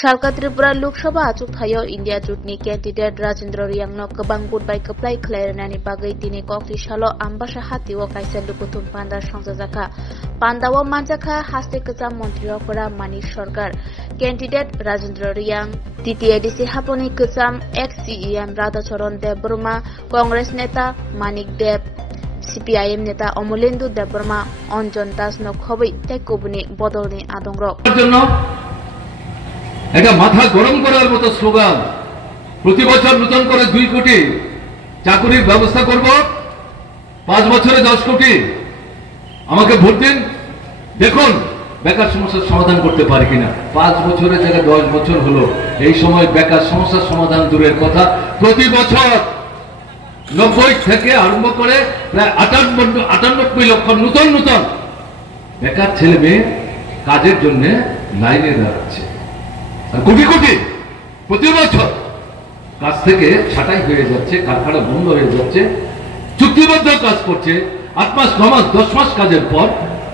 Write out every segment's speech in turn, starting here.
Salka Tripura Lok Sabha achuk thayo India jutni candidate Rajendra Riangno kebang budbai keplai kelairnani bagai dini kokti shalo ambasha hati wo kaisa lukutum panda sangsajaka pandawo manjaka haste kejam montriokora Manik Sarkar candidate Rajendra Riang TTADC haponi kejam ex-CEM Radhacharan Debbarma Congress neta Manik Deb CPIM neta Omolendu Debbarma Anjan Das no khobei tekobuni bodolni adongrok এটা মাথা গরম করার মতো slogan প্রতি বছর নতুন করে 2 কোটি চাকরির ব্যবস্থা করব 5 বছরে 10 কোটি আমাকে ভোট দিন দেখুন বেকার সমস্যার সমাধান করতে পারি কিনা 5 বছরের জায়গায় 10 বছর হলো এই সময় বেকার সমস্যার সমাধান দূরের কথা প্রতি বছর 90 থেকে আরম্ভ করে প্রায় 98 লক্ষ নতুন বেকার ছেলে মেয়ে কাজের জন্য লাইনে দাঁড়াচ্ছে কোটি কোটি প্রতি বছর কাজ থেকে ছাঁটাই হয়ে যাচ্ছে কারখানা বন্ধ হয়ে যাচ্ছে চুক্তিবদ্ধ কাজ করছে 8 মাস 9 মাস 10 মাস কাজের পর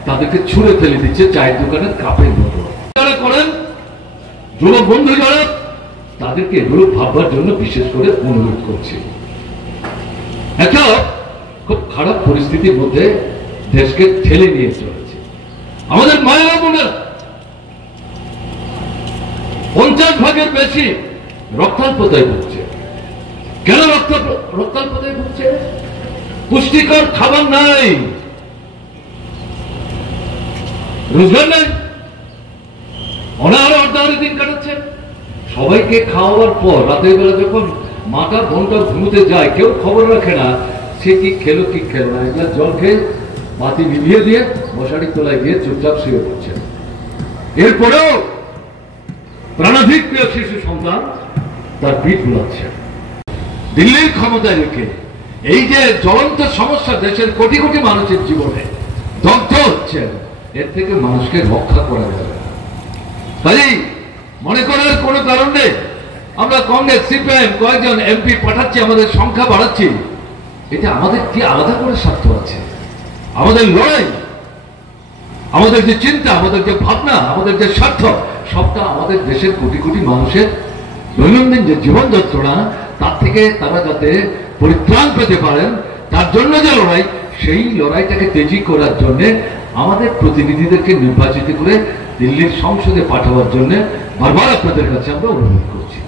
তাদেরকে ছুঁড়ে ফেলে দিচ্ছে চায়ের দোকানের কাপের মতো যারা করেন যুবক বন্ধু যারা তাদেরকে এগুলো ভাববার জন্য বিশেষ করে অনুরোধ করছি একটা খুব খারাপ পরিস্থিতির মধ্যে দেশকে ঠেলে নিয়ে চলেছে আমাদের মায়েরা বোনেরা 50 ভাগের বেশি রক্তাল্পতায় ভুগছে কেন রক্তাল্পতায় ভুগছে পুষ্টিকর খাবার নাই রোজগার নাই অনাহারে দিন কাটাচ্ছে সবাইকে খাওয়ার পর রাতের বেলা যখন মাটা বোনটা ঘুমোতে যায় কেউ খবর রাখে না সে কি খেলো না এগুলা জল খেয়ে বাতি নিভিয়ে দিয়ে মশারি তোলায় গিয়ে চুপচাপ শুয়ে পড়ছে এরপরেও প্রাণাধিক প্রিয় শিশু সন্তান তার পিঠ বুলাচ্ছে দিল্লির ক্ষমতায় রেখে এই যে জ্বলন্ত সমস্যা দেশের কোটি কোটি মানুষের জীবনে দগ্ধ হচ্ছে এর থেকে মানুষকে রক্ষা করা যাবে তাই মনে করার কোনো কারণ নেই আমরা কংগ্রেস সিপিআইএম কয়েকজন এমপি পাঠাচ্ছি আমাদের সংখ্যা বাড়াচ্ছি এটা আমাদের কি আলাদা করে স্বার্থ আছে আমাদের লড়াই আমাদের যে চিন্তা আমাদের যে ভাবনা আমাদের যে স্বার্থ সবটা আমাদের দেশের কোটি কোটি মানুষের দৈনন্দিন যে জীবন যন্ত্রণা তার থেকে তারা যাতে পরিত্রাণ পেতে পারেন তার জন্য যে লড়াই সেই লড়াইটাকে তেজি করার জন্য আমাদের প্রতিনিধিদেরকে নির্বাচিত করে দিল্লির সংসদে পাঠাবার জন্য বারবার আপনাদের কাছে আমরা অনুরোধ করছি